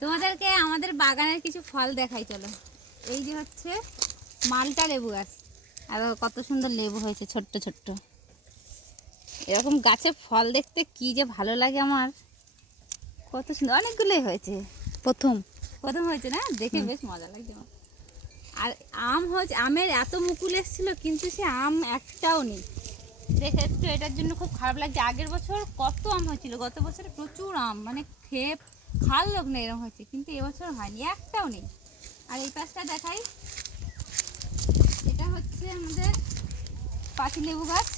তোমাদেরকে আমাদের বাগানের কিছু ফল দেখাই, চলো। এই যে হচ্ছে মালটা লেবু গাছ, আর কত সুন্দর লেবু হয়েছে ছোট্ট ছোট্ট। এরকম গাছে ফল দেখতে কি যে ভালো লাগে আমার, কত সুন্দর। অনেকগুলোই হয়েছে, প্রথম হয়েছে না, দেখে বেশ মজা লাগছে আমার। আর আম হচ্ছে, আমের এত মুকুল এসেছিল কিন্তু সে আম একটাও নেই, দেখে একটু এটার জন্য খুব খারাপ লাগছে। আগের বছর কত আম হয়েছিল, গত বছরে প্রচুর আম, মানে খেয়ে খাওয়ার লোক নেই এরকম হয়েছে, কিন্তু এবছর হয়নি, একটাও নেই। আর এই পাশটা দেখাই, এটা হচ্ছে আমাদের পাতিলেবু গাছ।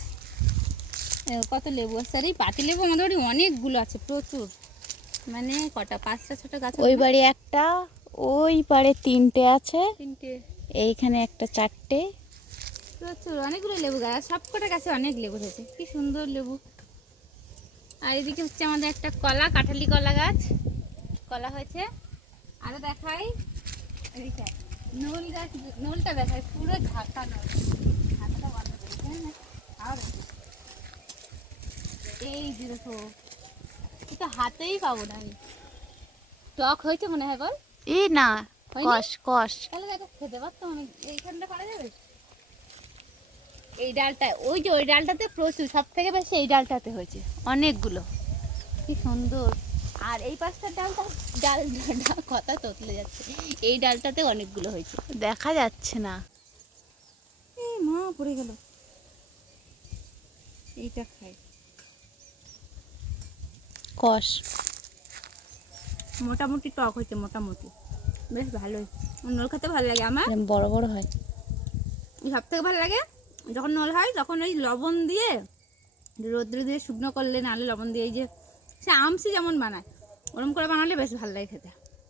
কত লেবু আছে, আর এই পাতিলেবু আমাদের বাড়ি অনেকগুলো আছে, প্রচুর, মানে কটা, 5টা 6টা গাছ। ওই বাড়ি একটা, ওই পারে 3টে আছে, 3টে, এইখানে একটা 4টে, প্রচুর অনেকগুলো লেবু গাছ, সব কটা গাছে অনেক লেবু হয়েছে, কি সুন্দর লেবু। আর এদিকে হচ্ছে আমাদের একটা কলা, কাঁঠালি কলা গাছ, কলা হয়েছে। আরও দেখাই, এদিকে নোল গাছ, নোলটা দেখাই, পুরো ঝাঁকা নোল, ঝাঁকাটা বন্ধ করেছে না, আর এই যে দেখো, এটা হাতেই পাবো না আমি। টক হয়েছে মনে হয়, বল। এই না, হয়নি? কষ কষ। তাহলে দেখো খেতে পারতাম আমি, এইখানটা করা যাবে। এই ডালটা, ওই যে ওই ডালটাতে প্রচুর, সব থেকে বেশি এই ডালটাতে হয়েছে অনেকগুলো, কি সুন্দর। আর এই পাশটার ডালটা কথা তোতলে যাচ্ছে, এই ডালটাতে অনেকগুলো হয়েছে। দেখা যাচ্ছে না। এই মা পড়ে গেল, এইটা খাই। কষ মোটামুটি টক হয়েছে, মোটামুটি বেশ ভালোই। নোল খেতে ভালো লাগে আমার, বড় বড় হয়। সব থেকে ভালো লাগে যখন নোল হয়, তখন ওই লবণ দিয়ে রোদ্রে দিয়ে শুকনো করলে, নাহলে লবণ দিয়ে, এই যে সে আমসি যেমন বানায় ওরকম করে বানালে বেশ ভালো লাগে খেতে।